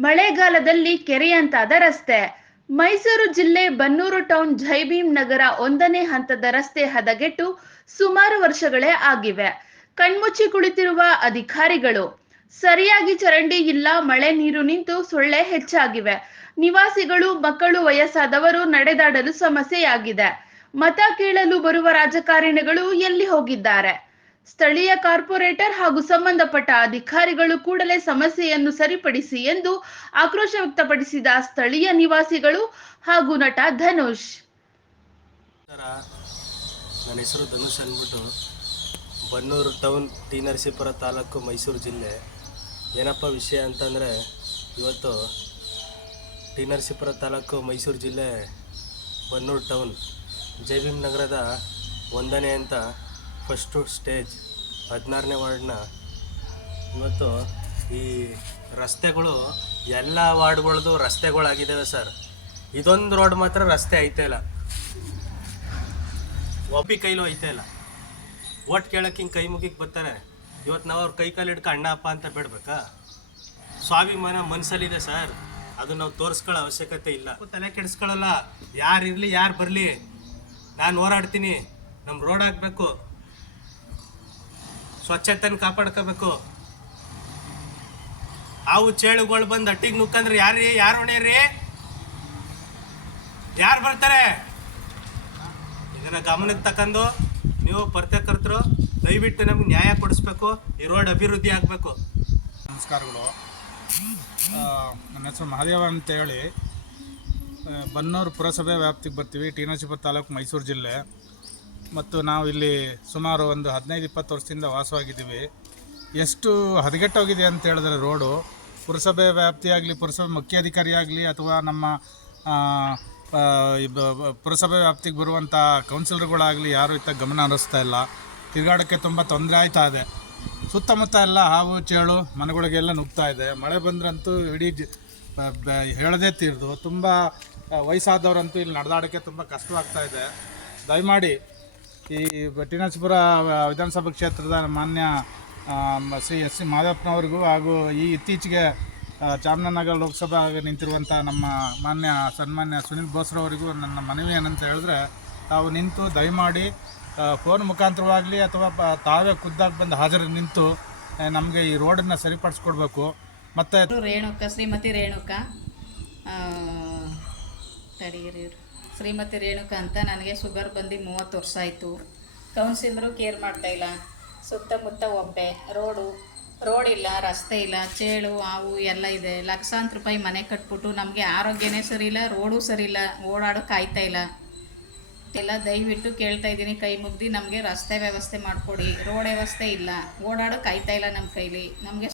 ಮಳೆಗಾಲದಲ್ಲಿ ಕೆರೆಯಂತಾದ ರಸ್ತೆ. ಮೈಸೂರು ಜಿಲ್ಲೆ ಬನ್ನೂರು ಟೌನ್ ಜೈಭೀಮ್ ನಗರ ಒಂದನೇ ಹಂತದ ರಸ್ತೆ ಹದಗೆಟ್ಟು ಸುಮಾರು ವರ್ಷಗಳೇ ಆಗಿವೆ. ಕಣ್ಮುಚ್ಚಿ ಕುಳಿತಿರುವ ಅಧಿಕಾರಿಗಳು, ಸರಿಯಾಗಿ ಚರಂಡಿ ಇಲ್ಲ, ಮಳೆ ನೀರು ನಿಂತು ಸೊಳ್ಳೆ ಹೆಚ್ಚಾಗಿವೆ. ನಿವಾಸಿಗಳು, ಮಕ್ಕಳು, ವಯಸ್ಸಾದವರು ನಡೆದಾಡಲು ಸಮಸ್ಯೆಯಾಗಿದೆ. ಮತ ಕೇಳಲು ಬರುವ ರಾಜಕಾರಣಿಗಳು ಎಲ್ಲಿ ಹೋಗಿದ್ದಾರೆ? ಸ್ಥಳೀಯ ಕಾರ್ಪೊರೇಟರ್ ಹಾಗೂ ಸಂಬಂಧಪಟ್ಟ ಅಧಿಕಾರಿಗಳು ಕೂಡಲೇ ಸಮಸ್ಯೆಯನ್ನು ಸರಿಪಡಿಸಿ ಎಂದು ಆಕ್ರೋಶ ವ್ಯಕ್ತಪಡಿಸಿದ ಸ್ಥಳೀಯ ನಿವಾಸಿಗಳು ಹಾಗೂ ನಟ ಧನುಷ್. ನನ್ನ ಹೆಸರು ಧನುಷ್ ಅಂದ್ಬಿಟ್ಟು ಬನ್ನೂರು ಟೌನ್ ಟಿ ನರಸೀಪುರ ತಾಲೂಕು ಮೈಸೂರು ಜಿಲ್ಲೆ. ಏನಪ್ಪ ವಿಷಯ ಅಂತಂದರೆ ಇವತ್ತು ಟಿ ನರಸೀಪುರ ತಾಲೂಕು ಮೈಸೂರು ಜಿಲ್ಲೆ ಬನ್ನೂರು ಟೌನ್ ಜೈಭೀಮ್ ನಗರದ ಒಂದನೇ ಅಂತ ಫಸ್ಟು ಸ್ಟೇಜ್ ಹದಿನಾರನೇ ವಾರ್ಡ್ನ. ಇವತ್ತು ಈ ರಸ್ತೆಗಳು ಎಲ್ಲ ವಾರ್ಡ್ಗಳದ್ದು ರಸ್ತೆಗಳಾಗಿದ್ದಾವೆ ಸರ್. ಇದೊಂದು ರೋಡ್ ಮಾತ್ರ ರಸ್ತೆ ಐತೆ ಇಲ್ಲ. ಒಬ್ಬಿ ಕೈಲೂ ಐತೆ ಇಲ್ಲ. ಓಟ್ ಕೇಳೋಕ್ಕೆ ಹಿಂಗೆ ಕೈ ಮುಗಿಗೆ ಬರ್ತಾರೆ. ಇವತ್ತು ನಾವು ಅವ್ರ ಕೈ ಕಾಲು ಹಿಡ್ಕೊ ಅಣ್ಣ ಅಪ್ಪ ಅಂತ ಬಿಡ್ಬೇಕಾ? ಸ್ವಾಭಿಮಾನ ಮನಸ್ಸಲ್ಲಿದೆ ಸರ್. ಅದು ನಾವು ತೋರಿಸ್ಕೊಳ್ಳೋ ಅವಶ್ಯಕತೆ ಇಲ್ಲ. ತಲೆ ಕೆಡಿಸ್ಕೊಳ್ಳಲ್ಲ ಯಾರು ಇರಲಿ, ಯಾರು ಬರಲಿ. ನಾನು ಹೋರಾಡ್ತೀನಿ. ನಮ್ಮ ರೋಡ್ ಹಾಕ್ಬೇಕು. ಸ್ವಚ್ಛತೆನ ಕಾಪಾಡ್ಕೋಬೇಕು. ಅವು ಚೇಳುಗಳು ಬಂದು ಅಟ್ಟಿಗೆ ನುಕ್ಕಂದ್ರೆ ಯಾರು ಯಾರು ಹೊಣೆಯರಿ ಯಾರು ಬರ್ತಾರೆ? ಇದನ್ನ ಗಮನಕ್ಕೆ ತಕ್ಕಂದು ನೀವು ಪರ್ತಕರ್ತರು ದಯವಿಟ್ಟು ನಮ್ಗೆ ನ್ಯಾಯ ಕೊಡಿಸ್ಬೇಕು ಈ ರೋಡ್ ಅಭಿವೃದ್ಧಿ ಆಗಬೇಕು. ನಮಸ್ಕಾರಗಳು. ನನ್ನ ಹೆಸರು ಮಹಾದೇವ ಅಂತ ಹೇಳಿ ಆ, ಬನ್ನೂರು ಪುರಸಭೆ ವ್ಯಾಪ್ತಿಗೆ ಬರ್ತೀವಿ ಟಿ ತಾಲೂಕು ಮೈಸೂರು ಜಿಲ್ಲೆ. ಮತ್ತು ನಾವು ಇಲ್ಲಿ ಸುಮಾರು ಒಂದು ಹದಿನೈದು, ಇಪ್ಪತ್ತು ವರ್ಷದಿಂದ ವಾಸವಾಗಿದ್ದೀವಿ. ಎಷ್ಟು ಹದಗೆಟ್ಟೋಗಿದೆ ಅಂತ ಹೇಳಿದ್ರೆ ರೋಡು, ಪುರಸಭೆ ವ್ಯಾಪ್ತಿಯಾಗಲಿ, ಪುರಸಭೆ ಮುಖ್ಯಾಧಿಕಾರಿಯಾಗಲಿ ಅಥವಾ ನಮ್ಮ ಪುರಸಭೆ ವ್ಯಾಪ್ತಿಗೆ ಬರುವಂಥ ಕೌನ್ಸಿಲರ್ಗಳಾಗಲಿ ಯಾರೂ ಇತ್ತ ಗಮನ ಹರಿಸ್ತಾ ಇಲ್ಲ. ತಿರುಗಾಡೋಕ್ಕೆ ತುಂಬ ತೊಂದರೆ ಆಯ್ತಾ ಇದೆ. ಸುತ್ತಮುತ್ತ ಎಲ್ಲ ಹಾವು, ಚೇಳು, ಮನೆಗಳಿಗೆಲ್ಲ ನುಗ್ತಾ ಇದೆ. ಮಳೆ ಬಂದ್ರಂತೂ ಇಡೀ ಹೇಳದೇ ತೀರ್ದು. ತುಂಬ ವಯಸ್ಸಾದವರಂತೂ ಇಲ್ಲಿ ನಡೆದಾಡೋಕ್ಕೆ ತುಂಬ ಕಷ್ಟವಾಗ್ತಾ ಇದೆ. ದಯಮಾಡಿ ಈ ಟಿನಾಜ್ಪುರ ವಿಧಾನಸಭಾ ಕ್ಷೇತ್ರದ ಮಾನ್ಯ ಶ್ರೀ ಎಸ್ ಸಿ ಮಾದಪ್ಪನವ್ರಿಗೂ ಹಾಗೂ ಈ ಇತ್ತೀಚೆಗೆ ಚಾಮರಾಜನಗರ ಲೋಕಸಭಾ ನಿಂತಿರುವಂಥ ನಮ್ಮ ಮಾನ್ಯ, ಸನ್ಮಾನ್ಯ ಸುನಿಲ್ ಬೋಸ್ರವರಿಗೂ ನನ್ನ ಮನವಿ ಏನಂತ ಹೇಳಿದ್ರೆ, ತಾವು ನಿಂತು ದಯಮಾಡಿ ಫೋನ್ ಮುಖಾಂತರವಾಗಲಿ ಅಥವಾ ತಾವೇ ಖುದ್ದಾಗಿ ಬಂದು ಹಾಜರು ನಿಂತು ನಮಗೆ ಈ ರೋಡನ್ನು ಸರಿಪಡಿಸ್ಕೊಡ್ಬೇಕು ಮತ್ತು ರೇಣುಕ, ಶ್ರೀಮತಿ ರೇಣುಕ ತಡೆಯಿರಿ. ಶ್ರೀಮತಿ ರೇಣುಕ ಅಂತ ನನಗೆ ಶುಗರ್ ಬಂದು ಮೂವತ್ತು ವರ್ಷ ಆಯಿತು. ಕೌನ್ಸಿಲರು ಕೇರ್ ಮಾಡ್ತಾ ಇಲ್ಲ. ಸುತ್ತಮುತ್ತ ಒಬ್ಬೆ, ರೋಡು, ರೋಡ್ ಇಲ್ಲ, ರಸ್ತೆ ಇಲ್ಲ, ಚೇಳು, ಹಾವು ಎಲ್ಲ ಇದೆ. ಲಕ್ಷಾಂತರ ರೂಪಾಯಿ ಮನೆ ಕಟ್ಬಿಟ್ಟು ನಮಗೆ ಆರೋಗ್ಯನೇ ಸರಿ ಇಲ್ಲ, ರೋಡು ಸರಿ ಇಲ್ಲ, ಓಡಾಡೋಕೆ ಆಯ್ತಾ ಇಲ್ಲ. ಎಲ್ಲ ದಯವಿಟ್ಟು ಕೇಳ್ತಾ ಇದ್ದೀನಿ, ಕೈ ಮುಗ್ದು ನಮಗೆ ರಸ್ತೆ ವ್ಯವಸ್ಥೆ ಮಾಡಿಕೊಡಿ. ರೋಡ್ ವ್ಯವಸ್ಥೆ ಇಲ್ಲ, ಓಡಾಡೋಕೆ ಆಯ್ತಾ ಇಲ್ಲ ನಮ್ಮ ಕೈಲಿ. ನಮಗೆ